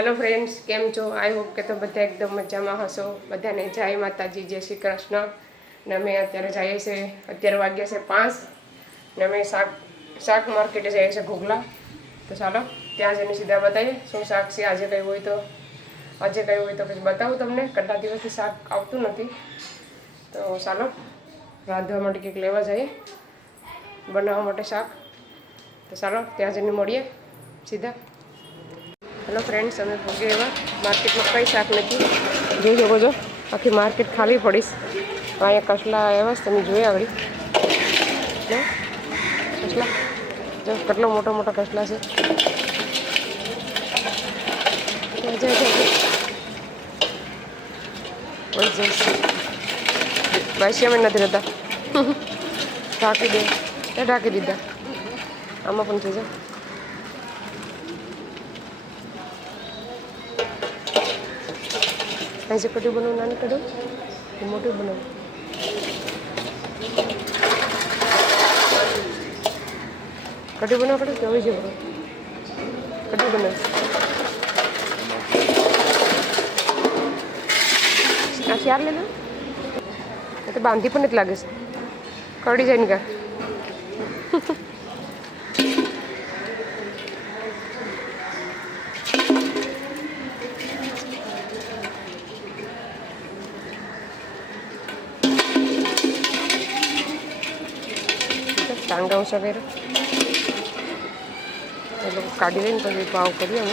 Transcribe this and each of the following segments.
Hello friends came छो। I hope के तो बधा एकदम मजामां हशो। बधाने जय माताजी, जय श्री कृष्ण। ने अमे अत्यारे जाईए छे, अत्यारे वाग्या छे 5 ने अमे शाक मार्केटे जाईए छे घोघला। तो चालो त्यां जईने सीधा बताईए शुं शाक छे। आज कई होय तो પછી બતાવું તમને। કેટલા દિવસથી શાક આવતું નથી તો ચાલો રાંધવા માટે કંઈક લેવા જઈએ, બનાવવા માટે શાક। તો ચાલો ત્યાં જઈને મળીએ સીધા। हेलो फ्रेंड्स, अमे पहुँचे एवं मार्केट में कई शाक नहीं जो सको जो आखी मार्केट खाली पड़ीश। अँ कसला आया तब जो आगे कसला जो કેટલો मोटा मोटा कसला से बासिया में नहीं रहता ढाकी दे ढाकी दीदा आम थी जाए। ऐसे कटी बनाओ, नानी कटो मोटी बनाओ। कटी बनाओ कटो क्या हुई बनाओ कटी बनाओ। श्यार ले लो तो बांधी पण नहीं लगे कड़ी जाए क्या टांगा ओछा कर काढ़ी लईने पछी पाव करिए। हम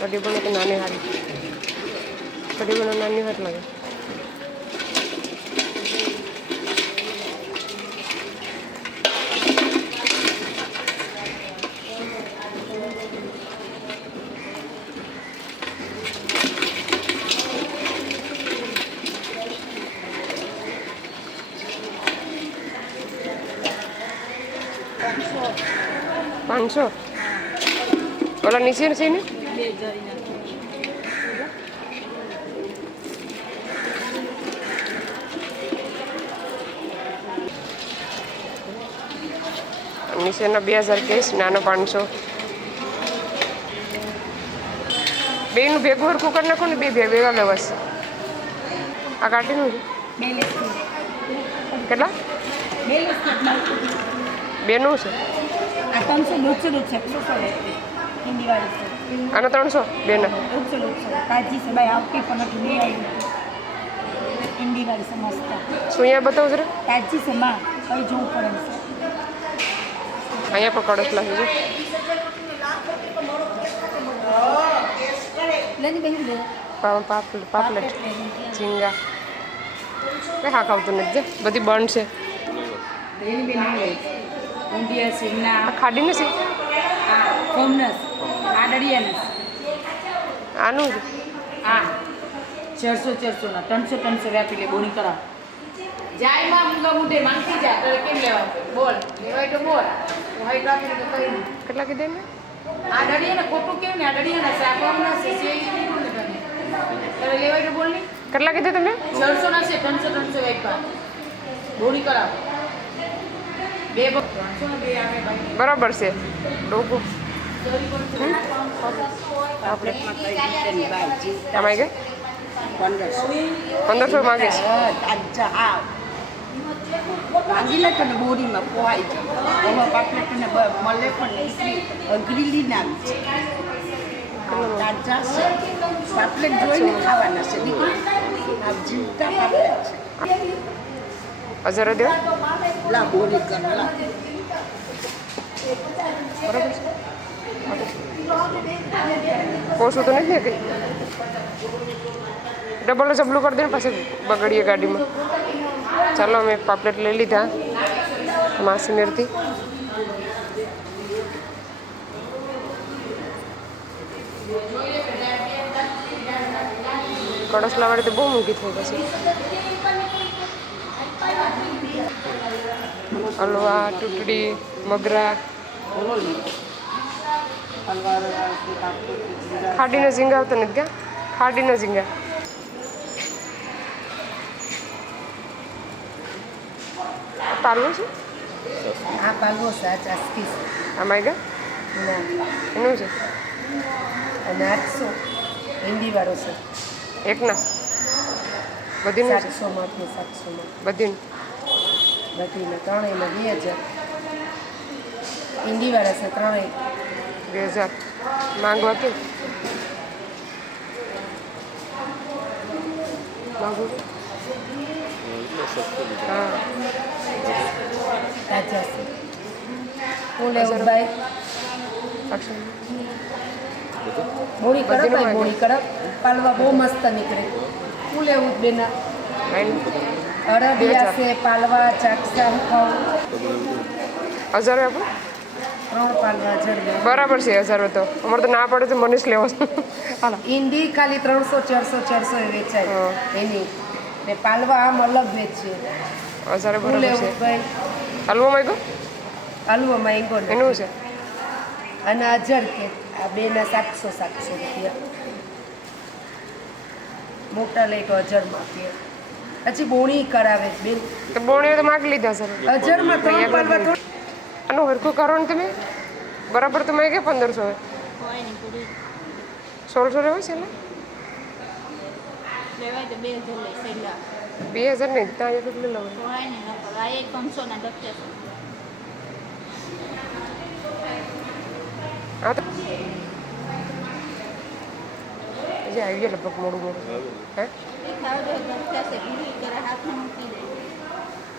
कढ़ी बनो तो नानी हारी कढ़ी बनो नानी हाथ लगे। 500 ओला नीचे से ने नीचे ना 2000 केस नानो 500 बेनु भेगू हरखू कर नाखो ने बे भेगा लेवास। आ काटी नु કેટલા બેનું છે આ 300 દૂધ છે હિન્દી વાળી છે આનો 300 બેના દૂધ છે તાજી છે ભાઈ આવતી પણ નથી લે આવી હિન્દી વાળી સમજતા શું અહીંયા બતાવો જરા તાજી છે માં કઈ જોવું પડે છે અહીંયા પણ કડકલા છે લેની બેહી લે પાપલેટ ઝીંગા કઈ હાક આવતું નથી બધી બંધ છે લેની બેહી ઊંડિયા સિંગના ખાડી નથી કોમનસ આડડિયાનસ આનું આ 400 ના 300 વ્યાપી લે બોની કરા જાય માં મુંગા મુંડે માંગતી જા તો કેમ લેવા બોલ લેવાય તો બોલ હોય કાપી તો કરી કેટલા કીધે ને આડડિયાને ખોટું કેમ ને આડડિયાના સાકોમના છે સે કીધું ને તને તારે લેવાય તો બોલ ની કેટલા કીધે તમે 400 ના છે 300 વ્યાપા બોની કરા બે 300 ના બે આવે ભાઈ બરાબર છે ડોકો આપણે કઈ ભાઈ અમાઈ ગઈ 1500 માગે છે અચ્છા હા માંગીલે તને બોરીમાં પોહાઈ જાય ઓમાં પાટલેટને મળે પણ એટલી અઘરીલી નામ છે તાજા છે પાટલેટ જોઈને ખાવાના છે દીકરી આ જીવતા પાટલેટ છે હજાર દે લા બોરી કરલા બરાબર છે પોસું તો નથી ને કંઈ ડબલ જબલું કરી દે ને પાછું બગડીએ ગાડીમાં। ચાલો અમે પાપલેટ લઈ લીધા માસી મેરથી કડસલાવાળી તો બહુ મૂંઘી થઈ પછી હલવા ટૂટડી મગરા ખાડીના ઝીંગા આવતા નથી ક્યાં ખાડીના ઝીંગા પાલવો છે આ પાલવો છે આ ચાસ્કી છે આમાં ગયા ના એનું છે અને 800 હિન્દીવાળો છે એકના બધીનું છે 700માં કે 700માં બધીનું બધીને ત્રણેયમાં 2000 હિન્દીવાળા છે ત્રણેય 2000 માંગવા કે માંગવું કે? હા તાજા છે હું લેવું ભાઈ અક્ષર બોડી કડક બધીનું ભાઈ બોડી કડક પાલવા બહુ મસ્ત નીકળે હું લેવું બેના અડદિયા છે પાલવા ચાકસા ખાવું 1000 આપો 3 પાલવા જડ્યા બરાબર છે 1000 તો અમારે તો ના પડે તો મને જ લેવો છે હાલો ઈંડી ખાલી 300 400 એ વેચાય હા. એની ને પાલવા આમ અલગ વેચીએ 1000 હું બરાબર લેવું છે ભાઈ હલવો માંગ્યો હલવો માંગ્યો ને એનું છે અને 1000 કે આ બેના 700 રૂપિયા મોટા લઈ તો 1000માં કે પછી બોણી કરાવે બેન તો બોણીઓ તો માગી લીધા સર 1000માં 3 પાલવા તો આનું હરખું કરો ને તમે બરાબર તો મેં કે 1500 હોય ને પૂરી 1600 રહેવું છે ને લેવાય તો 2000 લઈ સહેલા 2000 નહીં ત્યાં કેટલું લેવું હોય ને નકર આ એક 500 ના ડબકે છે હા તો હજી આવી ગયા લગભગ મોડું હે એ ખાવ દે ડબકે છે પૂરી કરે હાથમાં મૂકી દે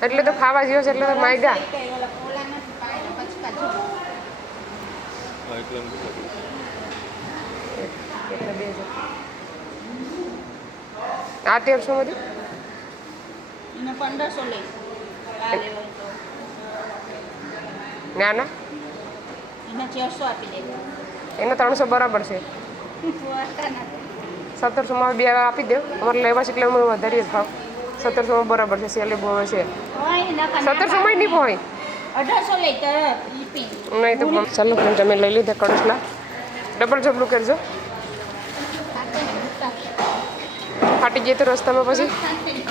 એટલે તો ખાવા જેવો છે એટલે તો માગ્યા કઈ ઓલા પોલા નથી પાડે પચકા જેવું એટલે 2000 આ 1300 માંથી એને 1500 લઈ આ લેવાય તો ના ના એને 400 આપી દે એને 300 બરાબર છે વાતા નથી 1700માં બે આપી દે અમારે લેવા છે એટલે અમે વધારીએ જ ભાવ 1700માં બરાબર છે સેલે બહુ છે હોય ને નકર 1700માં નહીં હોય 1800 લઈ તરત લીપી નહીં તો ચાલો ફ્રેન્ડ તમે લઈ લીધા કડસલા ડબલ જબલું કરજો ખાતે ને મુક્તા ફાટી જાય તો રસ્તામાં પછી ખાતે ને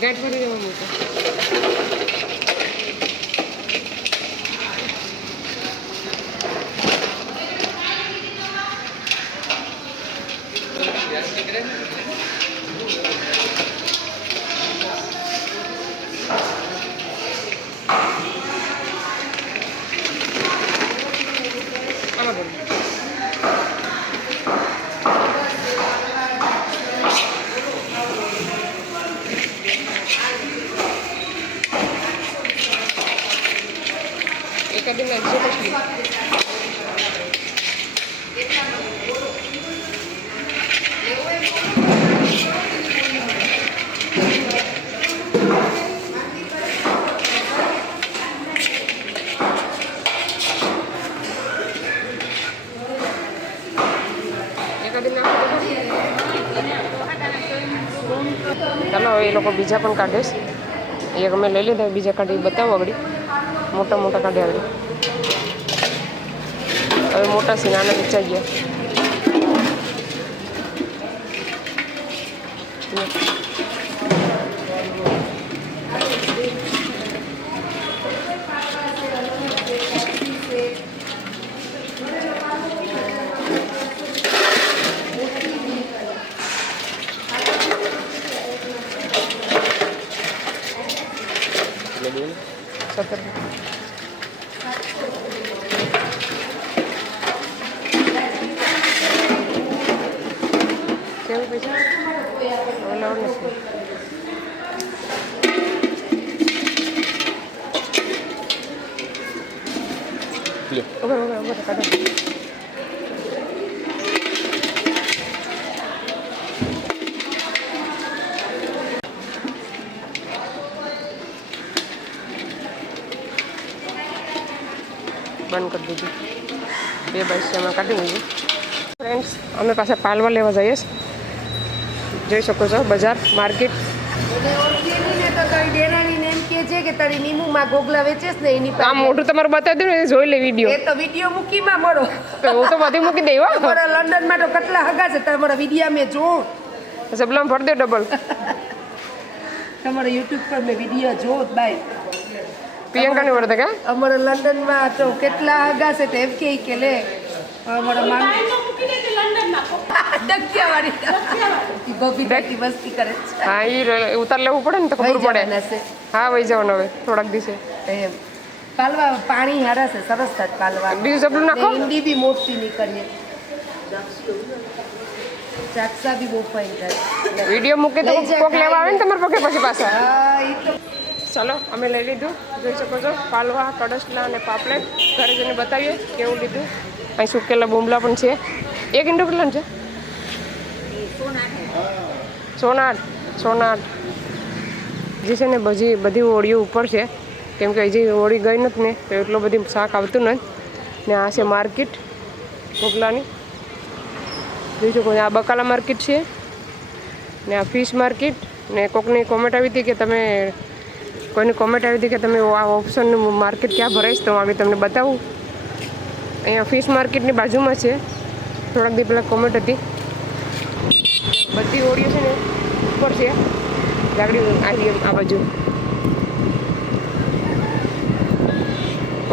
ગાંઠ ભરી દેવાનું છે આમાં બોલો એકાદી નાખજો પછી એકાદી નાખો તો ખરી. ચાલો હવે એ લોકો બીજા પણ કાઢે છે એક અમે લઈ લીધા બીજા કાઢી બતાવો આગળ મોટા મોટા કાઢ્યા આગળ હવે મોટા છે નાના વેચાઈ ગયા સત્તર કેવું પૈસા ઓલા નથી ઓકે ઓકે ઓકે કાઢો બંધ કરી દીધું બે બાઈસમાં કાઢી દીધું ફ્રેન્ડ્સ અમે પાછા પાલવા લેવા જઈએ છીએ જોઈ શકો છો બજાર માર્કેટ. તારી નીમુમાં ગોગલા વેચેસ ને એની આમ મોઢું તમારું બતાવી દઉં ને જોઈ લે વિડીયો. તો વિડીયો મૂકીમાં મળો તો હું તો બધું મૂકી દઈ હો. તમારા લંડનમાં તો કેટલા હગા છે તમારા વિડીયા મેં જો સબલામ ભર દે ડબલ. તમારા યુટ્યુબ પર મેં વિડીયો જો બાય પ્રિયંકાની વર્તે કે અમારા લંડનમાં તો કેટલા હગા છે તો એમ કે લે અમારા માંગ ડગિયાવાળી ગોપી ડગી મસ્તી કરે છે. હા એ ઉતાર લેવું પડે ને તો ખબર વહી પડે. જવાના છે. હા વહી જવાનું હવે થોડાક દિવસે. એમ પાલવા પાણી હારા છે સરસ થાય પાલવા બીજું સબલું નાખો. ને ઈંડી બી મોટી નીકળીએ ચાકસા બી બહુ ફાઈન થાય વિડીયો મૂકે તો લઈ જા, કોક લેવા આવે ને તમારા પગે પછી પાછા. હા ઈ તો ચાલો અમે લઈ લીધું. જોઈ શકો છો પાલવા કડસલા અને પાપલેટ ઘરે જઈને બતાવીએ કેવું લીધું. અહીં સુકેલા બુમલા પણ છે. એક ઈંડો કેટલાનું છે? સોનાટ જે છે ને બધી ઓળીઓ ઉપર છે કેમ કે હજી ઓળી ગઈ નથી ને તો એટલું બધી શાક આવતું નથી. ને આ છે માર્કેટ મોગલાની. જોઈ શકો આ બકાલા માર્કેટ છે ને આ ફિશ માર્કેટ. ને કોકની કોમેન્ટ આવી હતી કે તમે કોઈની કોમેન્ટ આવી હતી કે તમે આ ઓપ્શનનું માર્કેટ ક્યાં ભરાઈશ તો હું આગળ તમને બતાવું. અહીંયા ફિશ માર્કેટની બાજુમાં છે. થોડાક દી પહેલાં કોમેન્ટ હતી. બધી ઓળીઓ છે ને ઉપર છે ગાડી આવી આ બાજુ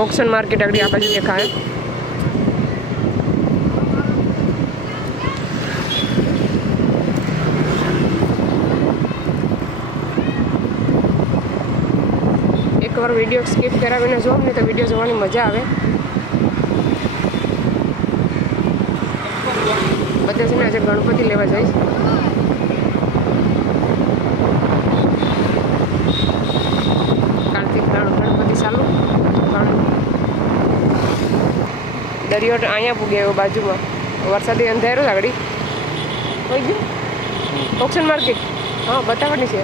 ઓક્શન માર્કેટ આગળ આ બાજુ દેખાય. એકવાર વિડીયો સ્કીપ કરાવીને જો ને તો વિડીયો જોવાની મજા આવે. બધે છે ને આજે ગણપતિ લેવા જઈશ. કાલથી ગણપતિ ચાલુ. દરિયો અહીંયા પૂગ્યો એવો બાજુમાં વરસાદી અંધારું આગળ હોય ગયું. ઓક્શન માર્કેટ હા બતાવવાની છે.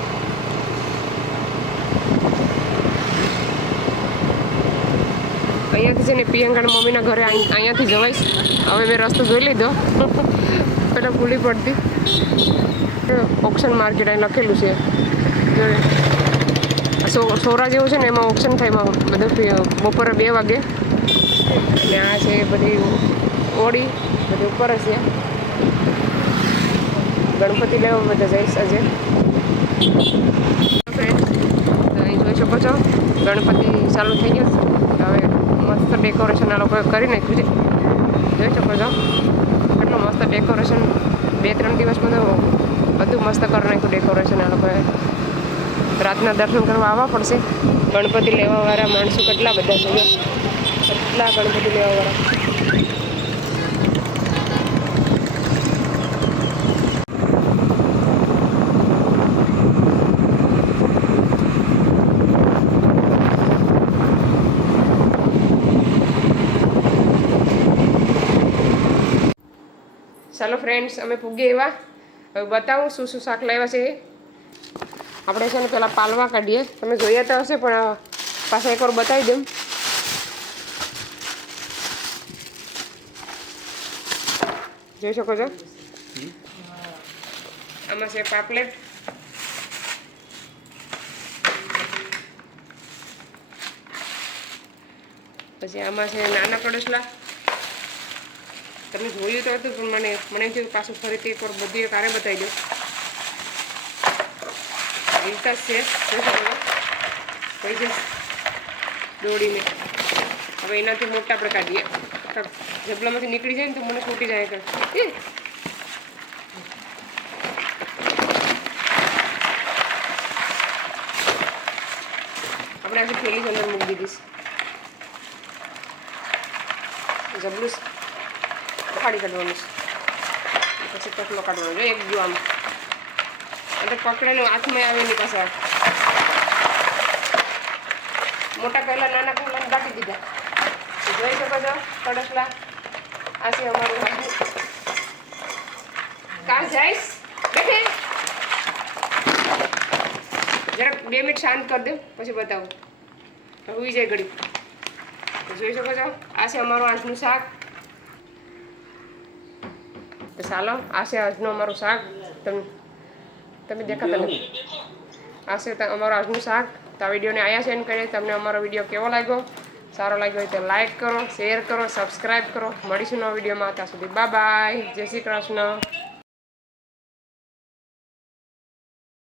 અહીંયાથી છે ને પ્રિયંકાના મમ્મીના ઘરે અહીંયાથી જવાઈશ. હવે મેં રસ્તો જોઈ લીધો પેલા ભૂલી પડતી. ઓક્શન માર્કેટ અહીં લખેલું છે. સોરા જેવું છે ને એમાં ઓક્શન થાય બધું બપોરે 2 વાગે. ને આ છે બધી ઓળી બધી ઉપર જ છે. ગણપતિ લેવા બધા જઈશ આજે. ફ્રેન્ડ અહીં જોઈ શકો છો ગણપતિ ચાલુ થઈ ગયો છે. હવે મસ્ત ડેકોરેશન આ લોકોએ કરી નાખ્યું છે. જોઈ શકો છો કેટલું મસ્ત ડેકોરેશન. 2-3 દિવસમાં તો બધું મસ્ત કરી નાખ્યું ડેકોરેશન આ લોકોએ. રાતના દર્શન કરવા આવવા પડશે. ગણપતિ લેવાવાળા માણસો કેટલા બધા છે. કેટલા ગણપતિ લેવાવાળા. ચાલો ફ્રેન્ડ્સ અમે પૂગીએ એવા. હવે બતાવું શું શું શાક લાવ્યા છે એ. આપણે છે ને પહેલાં પાલવા કાઢીએ. તમે જોયા તો હશે પણ પાછા એકવાર બતાવી દઉં. જોઈ શકો છો આમાં છે પાપલેટ. પછી આમાં છે નાના કડસલા. તમે જોયું તો હતું પણ મને એમ થયું પાછું ફરીથી એકવાર બધી કારે બતાવી દઉં. રીતા છે કોઈ જઈશ દોડીને. હવે એનાથી મોટા આપણે કાઢીએ. જબલામાંથી નીકળી જાય ને તો મને છૂટી જાય કર. આપણે આજે થેલી અંદર મૂકી દીધીશ. જબલું ફાડી કાઢવાનું પછી ટકલો કાઢવાનો. જો એક જો આમ અંદર પકડેલો હાથમાં આવે એની પાસે મોટા પહેલા નાના પહેલા દાટી દીધા. જોઈ શકો છો કડસલા. આ છે અમારું કાં જઈશ બેઠે જરાક 2 મિનિટ શાંત કરી દઉં પછી બતાવું. હોઈ જાય ઘડી. જોઈ શકો છો આ છે અમારું આજનું શાક. તો ચાલો આ છે આજનું અમારું શાક. તમે તમે દેખાતા નથી. આ છે અમારું આજનું શાક. તો આ વિડીયોને આયા સેન્ડ કરીએ. તમને અમારો વિડીયો કેવો લાગ્યો? સારો લાગ્યો હોય તો લાઈક કરો, શેર કરો, સબસ્ક્રાઈબ કરો. મળીશું નવા વિડીયોમાં. ત્યાં સુધી બાય બાય, જય શ્રી કૃષ્ણ.